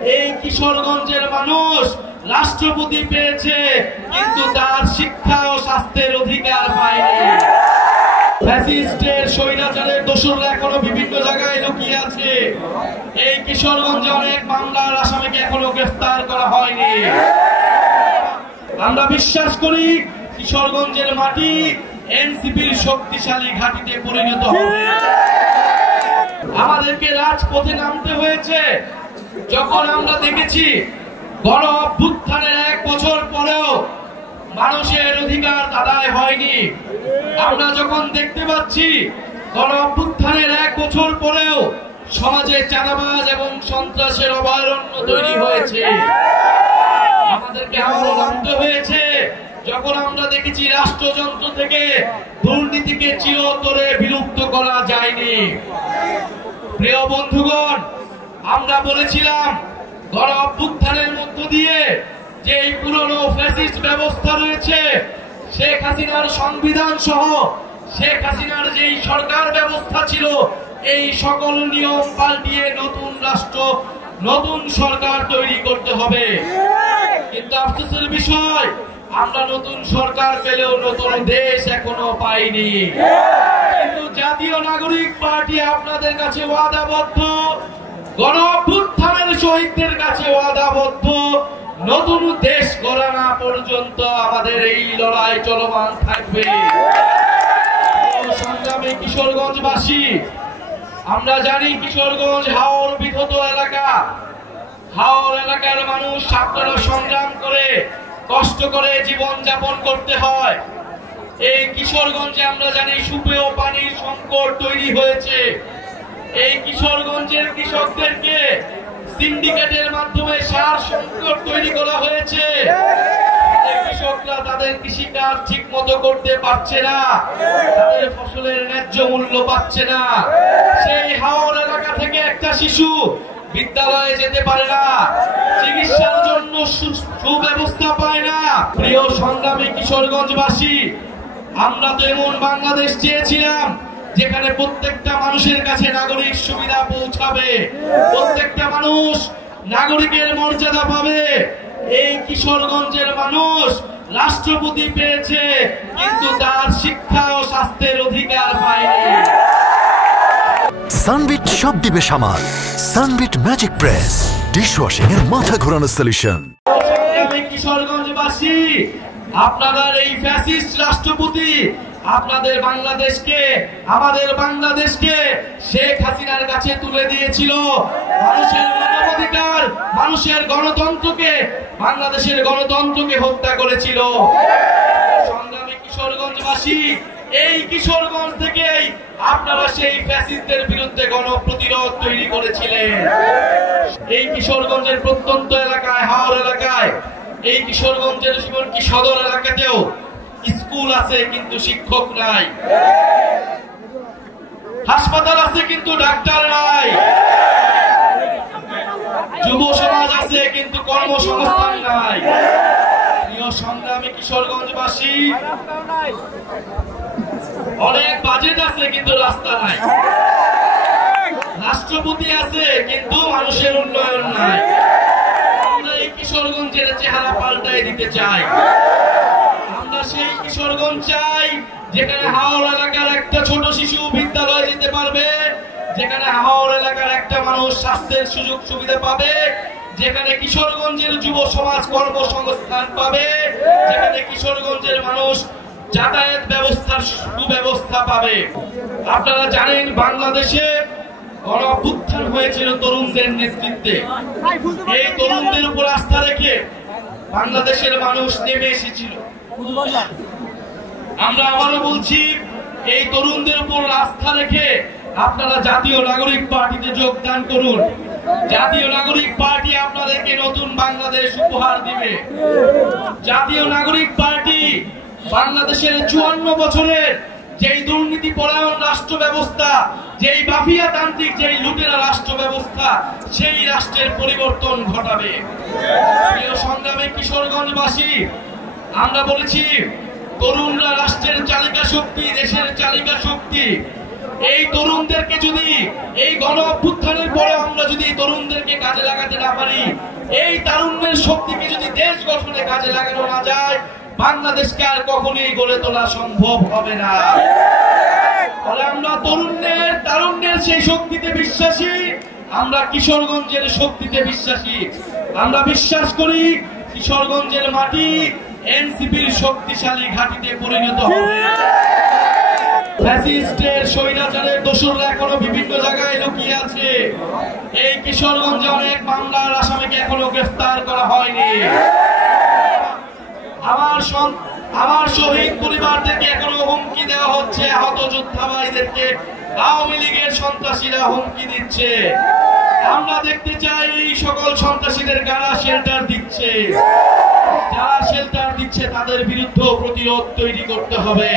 এই কিশোরগঞ্জের মানুষ রাষ্ট্রপতি পেয়েছে, কিন্তু তার শিক্ষা ও স্বাস্থ্যের অধিকার পায়নি। ফ্যাসিস্টের স্বৈরাচারের দোসররা এখনো বিভিন্ন জায়গায় লুকিয়ে আছে। এই কিশোরগঞ্জে অনেক মামলার আসামিকে এখনো গ্রেফতার করা হয়নি। আমরা বিশ্বাস করি কিশোরগঞ্জের মাটি এনসিপির শক্তিশালী ঘাঁটিতে পরিণত হবে। আমাদেরকে রাজপথে নামতে হয়েছে যখন আমরা দেখেছি গণ অভ্যুত্থানের 1 বছর পরেও মানুষের অধিকার আদায় হয়নি। আমরা যখন দেখতে পাচ্ছি গণ অভ্যুত্থানের 1 বছর পরেও সমাজে চাঁদাবাজ এবং সন্ত্রাসের অভয়ারণ্য তৈরি হয়েছে। আমাদেরকে আরো নামতে হয়েছে যখন আমরা দেখেছি রাষ্ট্রযন্ত্র থেকে দুর্নীতিকে চিরতরে বিলুপ্ত করা যায়নি। প্রিয় বন্ধুগণ, আমরা বলেছিলাম গণ অভ্যুত্থানের মধ্য দিয়ে যে পুরনো ফ্যাসিস্ট ব্যবস্থা রয়েছে, শেখ হাসিনার সংবিধান সহ শেখ হাসিনার যেই সরকার ব্যবস্থা ছিল, এই সকল নিয়ম পাল্টিয়ে নতুন রাষ্ট্র নতুন সরকার তৈরি করতে হবে। কিন্তু আফসোসের বিষয়, আমরা নতুন সরকার পেলেও নতুন দেশ এখনো পাইনি। কিন্তু জাতীয় নাগরিক পার্টি আপনাদের কাছে ওয়াদাবদ্ধ, গণ অভ্যুত্থানের শহীদদের কাছে ওয়াদাবদ্ধ, নতুন দেশ গড়া না পর্যন্ত আমাদের এই লড়াই চলমান থাকবে। সংগ্রামী কিশোরগঞ্জবাসী, আমরা জানি কিশোরগঞ্জ হাওর বিধত এলাকা। হাওর এলাকার মানুষ আপনারা সংগ্রাম করে কষ্ট করে জীবন যাপন করতে হয়। এই কিশোরগঞ্জে আমরা জানি সুপেয় পানির সংকট তৈরি হয়েছে। এই কিশোরগঞ্জের কৃষকদেরকে সিন্ডিকেটের মাধ্যমে সার সংকট তৈরি করা হয়েছে। কৃষকরা তাদের কৃষিকাজ ঠিক মতো করতে পারছে না, তাদের ফসলের ন্যায্য মূল্য পাচ্ছে না। সেই হাওর এলাকা থেকে একটা শিশু বিদ্যালয়ে যেতে পারে না, চিকিৎসার জন্য সুব্যবস্থা পায় না। প্রিয় সংগ্রামী কিশোরগঞ্জবাসী, আমরা তো এমন বাংলাদেশ চেয়েছিলাম যেখানে প্রত্যেকটা মানুষের কাছে নাগরিক সুবিধা পৌঁছাবে, প্রত্যেকটা মানুষ নাগরিকের মর্যাদা পাবে। এই কিশোরগঞ্জের মানুষ রাষ্ট্রপতি পেয়েছে, কিন্তু তার শিক্ষা ও স্বাস্থ্যের অধিকার পায়নি। সানবিট সব দিবে সামাল। সানবিট ম্যাজিক প্রেস ডিশওয়াশিং এর মাথা ঘোরানো সলিউশন। কিশোরগঞ্জবাসী, আপনাদের এই ফ্যাসিস্ট রাষ্ট্রপতি আপনাদের বাংলাদেশকে, আমাদের বাংলাদেশকে শেখ হাসিনার কাছে তুলে দিয়েছিল। মানুষের মানবাধিকার, মানুষের গণতন্ত্রকে, বাংলাদেশের গণতন্ত্রকে হত্যা করেছিল। সংগ্রামী কিশোরগঞ্জবাসী, এই কিশোরগঞ্জ থেকেই আপনারা সেই ফ্যাসিস্টদের বিরুদ্ধে গণপ্রতিরোধ তৈরি করেছিলেন। এই কিশোরগঞ্জের প্রত্যন্ত এলাকায়, হাওর এলাকায়, এই কিশোরগঞ্জের এমনকি সদর এলাকাতেও স্কুল আছে কিন্তু শিক্ষক নাই, হাসপাতাল আছে কিন্তু ডাক্তার নাই, যুব সমাজ আছে কিন্তু কর্মসংস্থান নাই। প্রিয় সংগ্রামী কিশোরগঞ্জবাসী, অনেক বাজেট আছে কিন্তু রাস্তা নাই, রাষ্ট্রপতি আছে কিন্তু মানুষের উন্নয়ন নাই। আমরা এই কিশোরগঞ্জের চেহারা পাল্টাই দিতে চাই। আমরা সেই কিশোরগঞ্জ চাই যেখানে হাওর এলাকার একটা ছোট শিশু বিদ্যালয়ে যেতে পারবে, যেখানে হাওর এলাকার একটা মানুষ স্বাস্থ্যের সুযোগ সুবিধা পাবে, যেখানে কিশোরগঞ্জের যুব সমাজ কর্মসংস্থান পাবে, যেখানে কিশোরগঞ্জের মানুষ যাতায়াত ব্যবস্থার সুব্যবস্থা পাবে। আপনারা জানেন বাংলাদেশে গণ অভ্যুত্থান হয়েছিল তরুণদের নেতৃত্বে। এই তরুণদের উপর আস্থা রেখে বাংলাদেশের মানুষ নেমে এসেছিল। আমরা আবারও বলছি, এই তরুণদের উপর আস্থা রেখে আপনারা জাতীয় নাগরিক পার্টিতে যোগদান করুন। জাতীয় নাগরিক পার্টি আপনাদেরকে নতুন বাংলাদেশ উপহার দিবে। জাতীয় নাগরিক পার্টি বাংলাদেশের 54 বছরের যেই দুর্নীতি পরায়ণ রাষ্ট্র ব্যবস্থা, যেই মাফিয়া তান্ত্রিক, যেই লুটেরা রাষ্ট্র ব্যবস্থা, সেই রাষ্ট্রের পরিবর্তন ঘটাবে। প্রিয় সংগ্রামী কিশোরগঞ্জবাসী, আমরা বলেছি তরুণরা রাষ্ট্রের চালিকা শক্তি, দেশের চালিকা শক্তি। এই তরুণদেরকে যদি এই গণ অভ্যুত্থানের পরে আমরা যদি এই তরুণদেরকে কাজে লাগাতে না পারি, এই তারুণ্যের শক্তিকে যদি দেশ গঠনে কাজে লাগানো না যায়, বাংলাদেশকে আর কখনোই গড়ে তোলা সম্ভব হবে না। ফলে আমরা তারুণ্যের সেই শক্তিতে বিশ্বাসী, আমরা কিশোরগঞ্জের শক্তিতে বিশ্বাসী। আমরা বিশ্বাস করি কিশোরগঞ্জের মাটি এনসিপির শক্তিশালী ঘাঁটিতে পরিণত হবে। ফ্যাসিস্টের স্বৈরাচারের দোসররা এখনো বিভিন্ন জায়গায় লুকিয়ে আছে। এই কিশোরগঞ্জে অনেক মামলার আসামিকে এখনো গ্রেফতার করা হয়নি। আমার শহীদ পরিবারদেরকে এখনো হুমকি দেওয়া হচ্ছে, আহত যোদ্ধা ভাইদেরকে আওয়ামী লীগের সন্ত্রাসীরা হুমকি দিচ্ছে। আমরা দেখতে চাই এই সকল সন্ত্রাসীদের কারা শেল্টার দিচ্ছে, যারা শেল্টার দিচ্ছে তাদের বিরুদ্ধে প্রতিরোধ তৈরি করতে হবে।